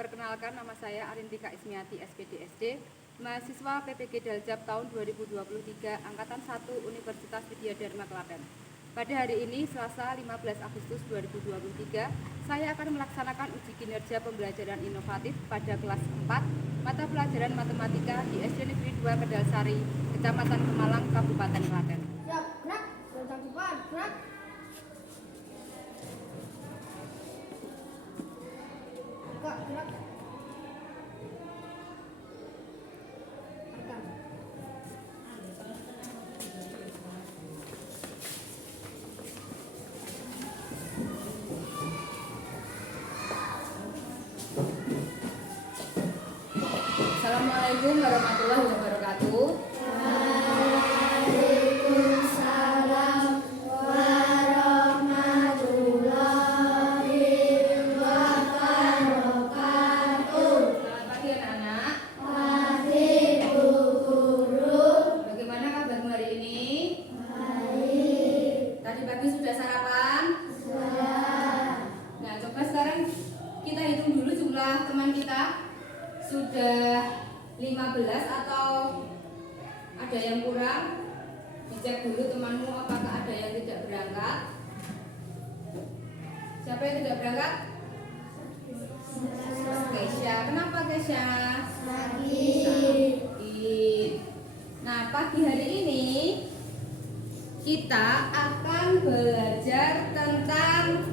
Perkenalkan, nama saya Arintika Ismiati, SPDSD, mahasiswa PPG Daljab tahun 2023, Angkatan 1 Universitas Widya Dharma Klaten. Pada hari ini, Selasa 15 Agustus 2023, saya akan melaksanakan uji kinerja pembelajaran inovatif pada kelas 4, mata pelajaran matematika di SD Negeri 2 Kedalsari, Kecamatan Kemalang, Kabupaten Klaten. Siap, gerak, gerak cepat, gerak. Gerak. Assalamualaikum warahmatullahi wabarakatuh. Waalaikumsalam warahmatullahi wabarakatuh. Selamat pagi anak-anak. Pagi Bu Guru. Bagaimana kabarmu hari ini? Baik. Tadi pagi sudah sarapan? Sudah. Nah, coba sekarang kita hitung dulu jumlah teman kita. Sudah 15 atau ada yang kurang? Dicek dulu temanmu apakah ada yang tidak berangkat. Siapa yang tidak berangkat? Kesya. Kenapa Kesya? Sakit. Nah, pagi hari ini kita akan belajar tentang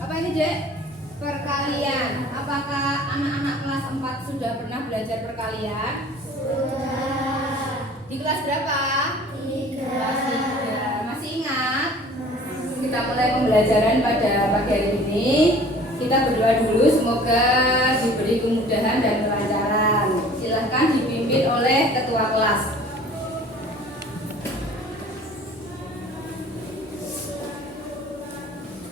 apa ini, Dek? Perkalian. Apakah anak-anak kelas 4 sudah pernah belajar perkalian? Sudah. Di kelas berapa? 3. Kelas 3. Masih ingat? Kita mulai pembelajaran pada pagi hari ini. Kita berdoa dulu, semoga diberi kemudahan dan kelancaran. Silahkan dipimpin oleh ketua kelas.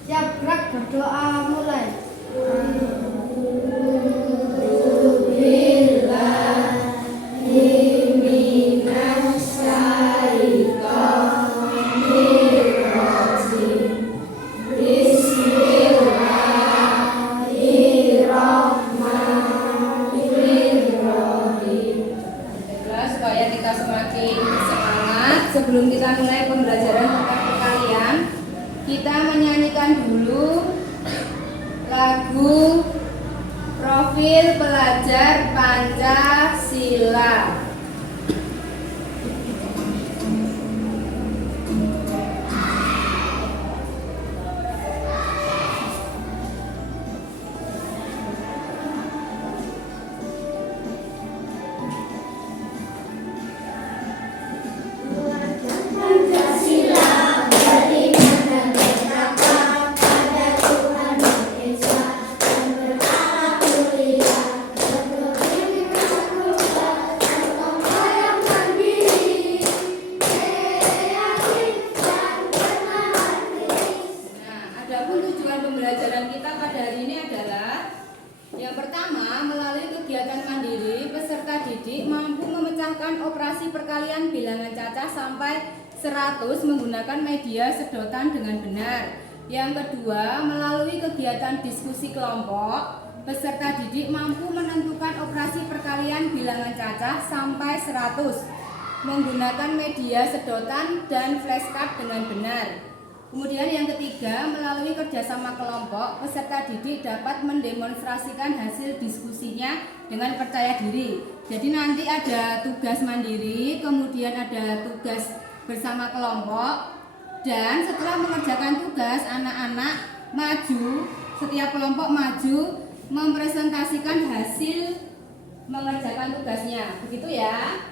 Siap, gerak, berdoa mulai. Supaya kita semakin semangat, sebelum kita mulai pembelajaran tentang perkalian, kita menyanyikan dulu lagu Profil Pelajar Pancasila. Pembelajaran kita pada hari ini adalah yang pertama, melalui kegiatan mandiri, peserta didik mampu memecahkan operasi perkalian bilangan cacah sampai 100 menggunakan media sedotan dengan benar. Yang kedua, melalui kegiatan diskusi kelompok, peserta didik mampu menentukan operasi perkalian bilangan cacah sampai 100 menggunakan media sedotan dan flashcard dengan benar. Kemudian yang ketiga, melalui kerjasama kelompok, peserta didik dapat mendemonstrasikan hasil diskusinya dengan percaya diri. Jadi nanti ada tugas mandiri, kemudian ada tugas bersama kelompok, dan setelah mengerjakan tugas, anak-anak maju, setiap kelompok maju mempresentasikan hasil mengerjakan tugasnya. Begitu ya.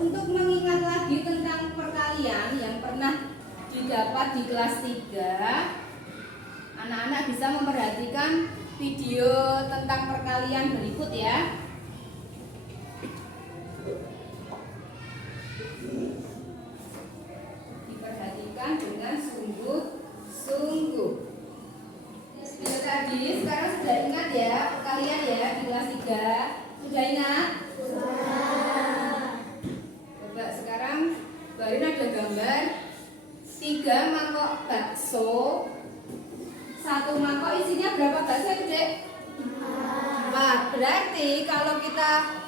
Untuk mengingat lagi tentang perkalian yang pernah didapat di kelas 3, anak-anak bisa memperhatikan video tentang perkalian berikut ya. Diperhatikan dengan sungguh-sungguh. Video tadi sekarang sudah ingat ya perkalian ya di kelas 3? Sudah ingat? Sudah. Coba sekarang Barin ada gambar 3 mangkok bakso. 1 mangkok isinya berapa bakso, Dek? 4. Berarti kalau kita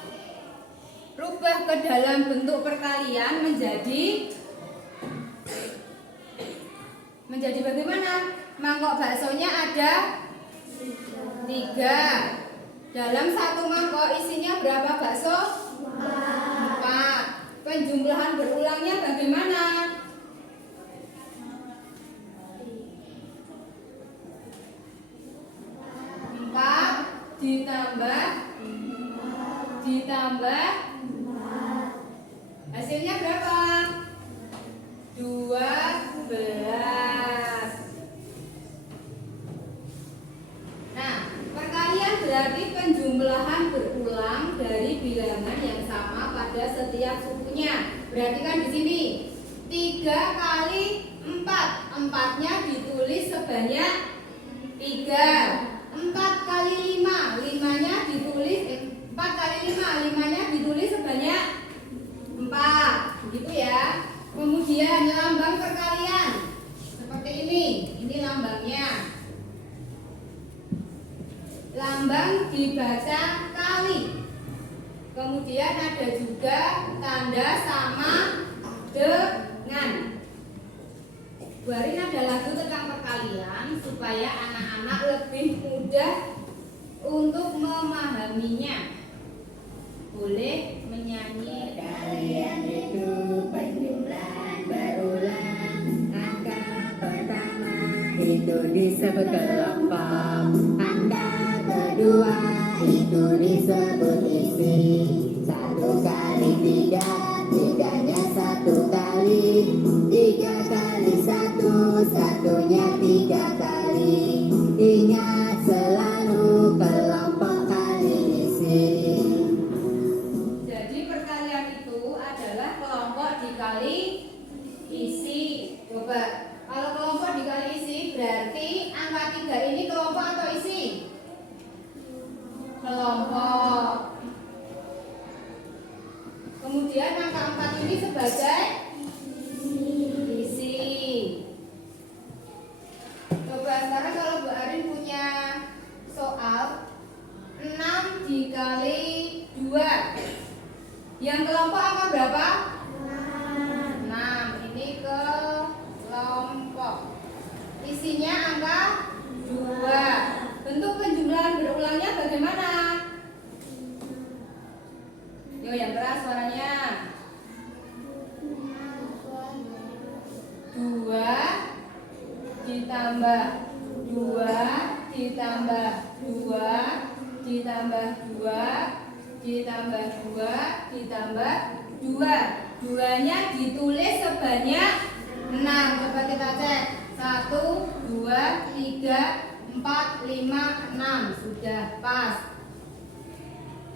rubah ke dalam bentuk perkalian menjadi bagaimana? Mangkok baksonya ada 3. Dalam 1 mangkok isinya berapa bakso? 4. Penjumlahan berulangnya bagaimana? 4 ditambah hasilnya berapa? 12. Nah, perkalian berarti penjumlahan berulang dari bilangan yang sama pada setiap sukunya. Berarti kan di sini 3 kali 4, 4-nya ditulis sebanyak 3. 4 kali 5, 5-nya ditulis 4 kali 5, 5-nya ditulis sebanyak 4. Begitu ya. Kemudian lambang perkalian seperti ini lambangnya. Lambang dibaca kali. Kemudian ada juga tanda sama dengan. Bu Arin ada lagu tentang perkalian supaya anak-anak lebih mudah untuk memahaminya. Boleh menyanyi. Perkalian itu penjumlahan berulang. Angka pertama itu disebut kelompok. Angka kedua itu disebut isi. 1 kali 3, 3-nya 1 kali. 3 kali 1, 1-nya 3 kali. Ingat selalu kelompok kali isi. Jadi perkalian itu adalah kelompok dikali isi. Coba, kalau kelompok dikali isi berarti angka 3 ini kelompok atau isi? Kelompok. Kemudian angka 4 ini sebagai isi. Coba sekarang kalau Bu Arin punya soal 6 dikali 2. Yang kelompok angka berapa? 6. Ini kelompok. Isinya angka 2. Bentuk penjumlahan berulangnya bagaimana? Yo, yang keras suaranya. 2 ditambah 2 ditambah 2 ditambah 2 ditambah 2 ditambah 2. 2-nya ditulis sebanyak 6. Coba kita cek. 1, 2, 3, 4, 5, 6. Sudah pas.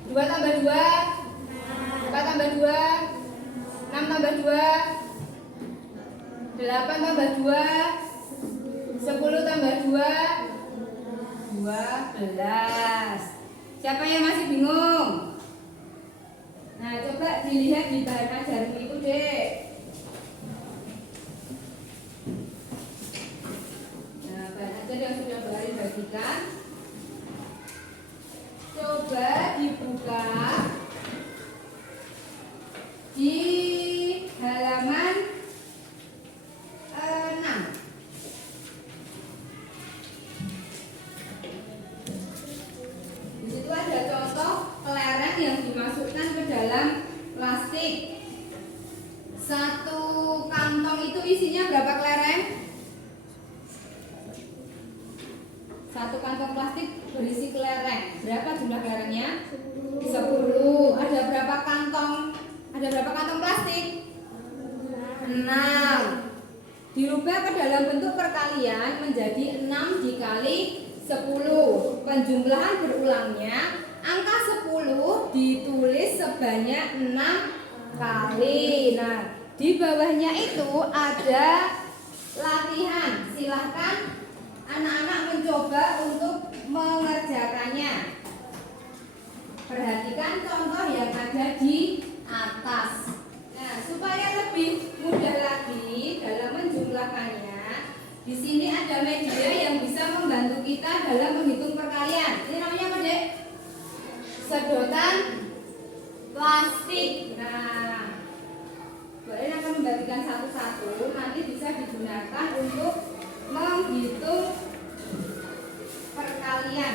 2 tambah 2, 4 tambah 2, 6 tambah 2, 8 tambah 2, 10 tambah 2, 12. Siapa yang masih bingung? Nah, coba dilihat di bahan ajarmu itu, Dek. Nah, bahan ajar yang sudah Bu Arin bagikan, coba dibuka di halaman 6. Di situ ada contoh kelereng yang dimasukkan ke dalam plastik. 1 kantong itu isinya berapa kelereng? 1 kantong plastik berisi kelereng. Berapa jumlah kelerengnya? 10. Ada berapa kantong? Ada berapa kantong plastik? 6. Dirubah ke dalam bentuk perkalian menjadi 6 dikali 10. Penjumlahan berulangnya angka 10 ditulis sebanyak 6 kali. Nah, di bawahnya itu ada latihan. Silahkan anak-anak mencoba untuk mengerjakannya. Perhatikan contoh yang ada di atas. Nah, supaya lebih mudah lagi dalam menjumlahkan ada media yang bisa membantu kita dalam menghitung perkalian. Ini namanya apa, Dek? Sedotan plastik. Nah, Bu Arin akan membagikan satu-satu, nanti bisa digunakan untuk menghitung perkalian.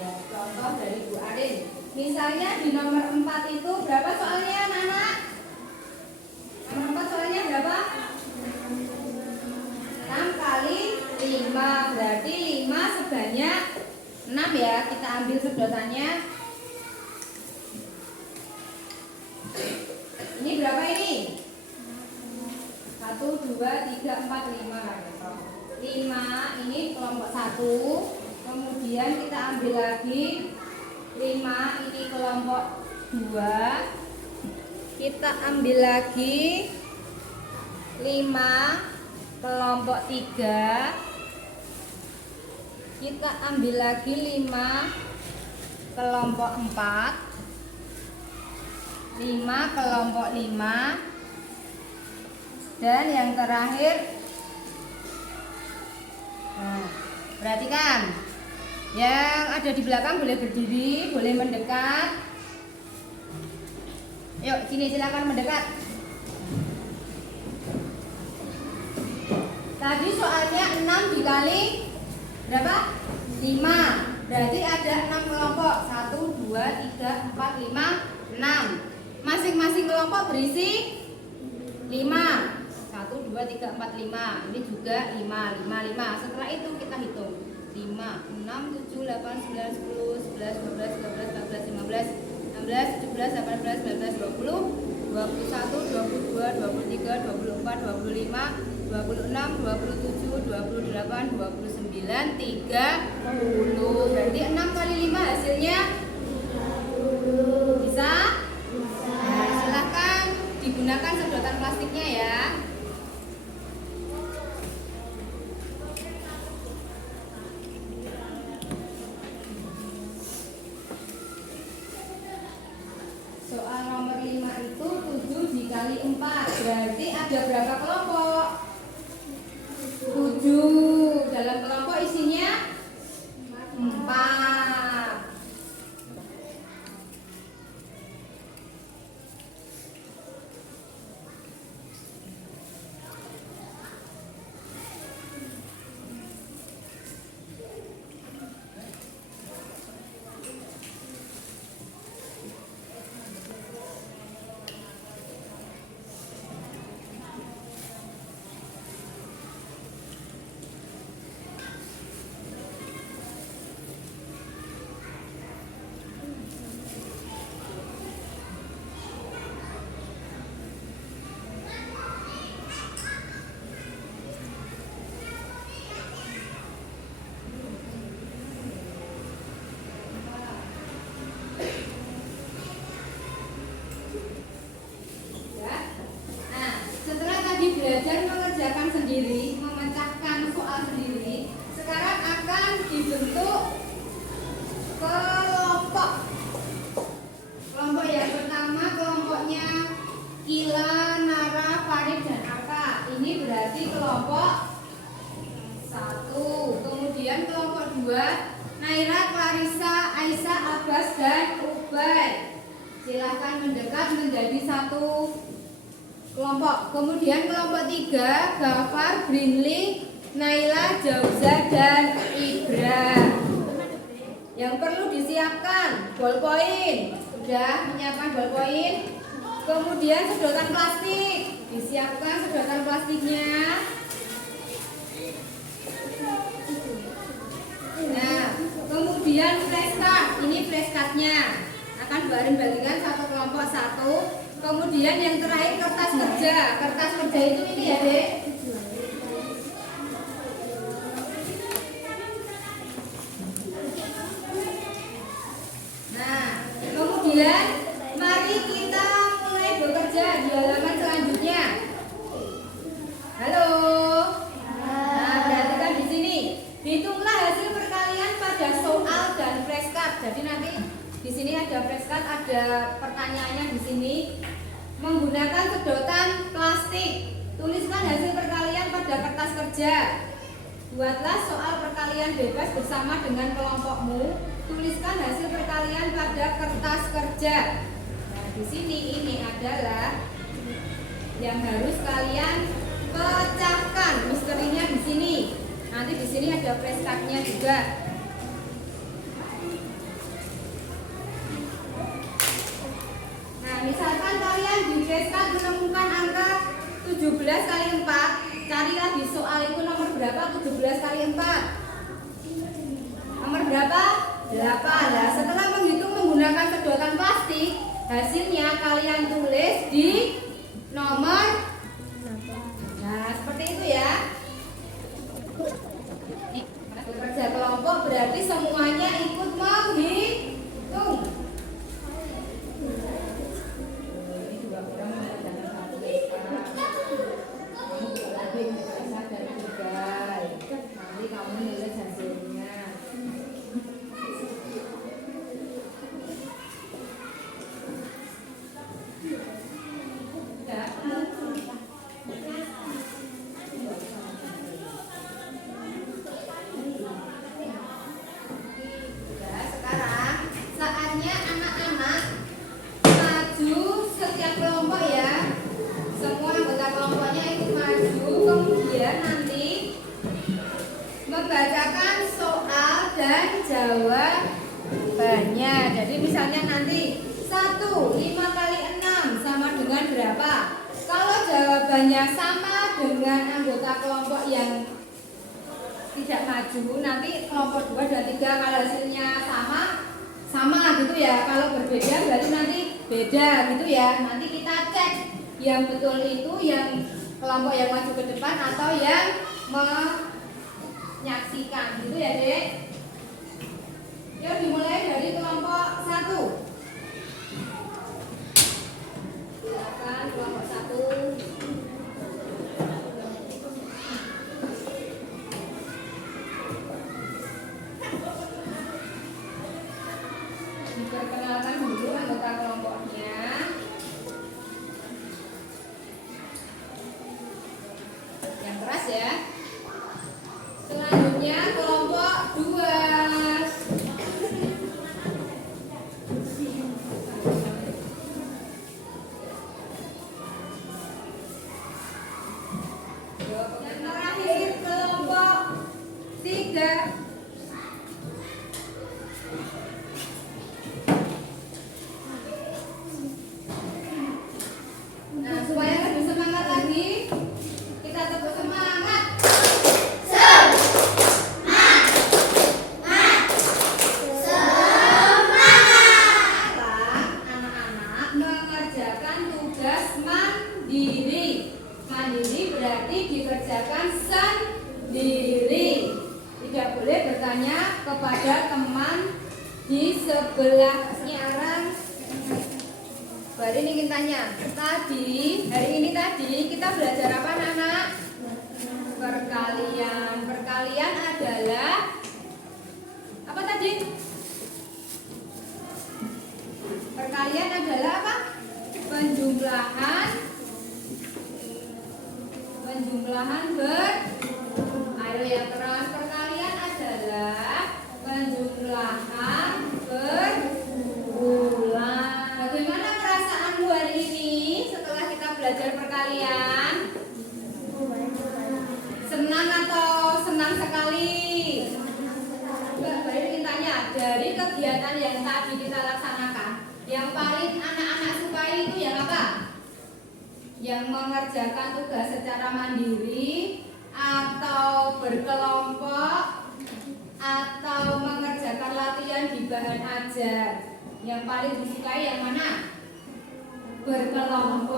Ya, contoh dari Bu Arin. Misalnya di nomor 4 itu berapa soalnya, anak-anak? Nomor 4 soalnya berapa? 6 kali 5. Berarti 5 sebanyak 6 ya. Kita ambil sedotannya. Ini berapa ini? 1, 2, 3, 4, 5. 5 ini kelompok 1. Kemudian kita ambil lagi 5 ini kelompok 2. Kita ambil lagi 5 kelompok 3. Kita ambil lagi 5 kelompok 4. 5 kelompok 5. Dan yang terakhir, nah, perhatikan, yang ada di belakang boleh berdiri, boleh mendekat. Yuk, sini silakan mendekat. Tadi soalnya 6 dikali berapa? 5. Berarti ada 6 kelompok. 1, 2, 3, 4, 5, 6. Masing-masing kelompok berisi 5. 1, 2, 3, 4, 5. Ini juga 5, 5, 5. Setelah itu kita hitung 5, 6, 7, 8, 9, 10, 11, 12, 13, 14, 15, 16, 17, 18, 19, 20, 21, 22, 23, 24, 25, 26, 27, 28, 29, 30. Berarti 6 kali 5 hasilnya bisa? Nah, silahkan digunakan sedotan plastiknya ya. Soal nomor 5 itu 7 dikali 4. Berarti ada berapa kelompok? 7. Dalam kelompok isinya 4. Belajar mengerjakan sendiri, memecahkan soal sendiri. Sekarang akan dibentuk kelompok. Kelompok yang pertama kelompoknya Kila, Nara, Farid, dan Arka. Ini berarti kelompok 1. Kemudian kelompok 2 Naira, Clarissa, Aisyah, Abbas, dan Ubay. Silahkan mendekat menjadi satu kelompok. Kemudian kelompok 3 Gafar, Brinly, Naila, Jauza, dan Ibra. Yang perlu disiapkan ballpoint. Sudah menyiapkan ballpoint. Kemudian sedotan plastik. Disiapkan sedotan plastiknya. Nah, kemudian flashcard. Ini flashcardnya. Akan Bu Arin bagikan satu kelompok 1. Kemudian yang terakhir kertas kerja. Kertas kerja itu ini ya, Dek. Nah, kemudian mari kita mulai bekerja di halaman selanjutnya. Halo. Nah, perhatikan di sini. Hitunglah hasil perkalian pada soal dan flashcard. Jadi nanti di sini ada flashcard, ada pertanyaannya di sini. sedotan plastik. Tuliskan hasil perkalian pada kertas kerja. Buatlah soal perkalian bebas bersama dengan kelompokmu. Tuliskan hasil perkalian pada kertas kerja. Nah, di sini ini adalah yang harus kalian pecahkan. Misterinya di sini. Nanti di sini ada flashcardnya juga. Nah, misalkan kalian di flashcard menemukan angka 17 kali 4, carilah di soal itu nomor berapa 17 kali 4. Nomor berapa? 8. Nah, setelah menghitung menggunakan sedotan plastik, hasilnya kalian tulis di nomor. Nah, seperti itu ya. Kerja kelompok berarti semuanya ikut menghitung. Ini juga kurang mengerjakan satu lagi sadar juga. Nanti kamu nulis hasilnya. Sekarang saatnya anak-anak maju setiap kelompok ya. Semua anggota kelompoknya ikut maju, kemudian nanti membacakan soal dan jawabannya. Jadi misalnya nanti 1, 5 kali 6 sama dengan berapa? Kalau jawabannya sama dengan anggota kelompok yang tidak maju, nanti kelompok 2 dan 3 kalau hasilnya sama gitu ya. Kalau berbeda berarti nanti beda gitu ya. Nanti kita cek yang betul itu yang kelompok yang maju ke depan atau yang menyaksikan gitu ya, Dek. Yuk dimulai dari kelompok 1. Silakan kelompok 1. Diperkenalkan dulu anggota kelompoknya. Yang keras ya. Selanjutnya kelompok 2. Yang terakhir kelompok 3. Nah, supaya lebih semangat lagi, kita tepuk semangat. Sekarang anak-anak mengerjakan tugas mandiri. Mandiri berarti dikerjakan sendiri. Tidak boleh bertanya kepada teman di sebelah. Sekarang Bari ingin tanya, hari ini kita belajar apa anak-anak? Perkalian. Perkalian adalah apa tadi? Perkalian adalah apa? Penjumlahan ayo yang keras. Perkalian adalah penjumlahan berulang. Bagaimana perasaanmu hari ini setelah kita belajar perkalian? Senang atau senang sekali? Baik, ingin tanya, dari kegiatan yang tadi kita laksanakan, yang paling anak-anak sukai itu yang apa? Yang mengerjakan tugas secara mandiri atau berkelompok atau mengerjakan latihan di bahan ajar? Yang paling disukai yang mana? Berkelompok.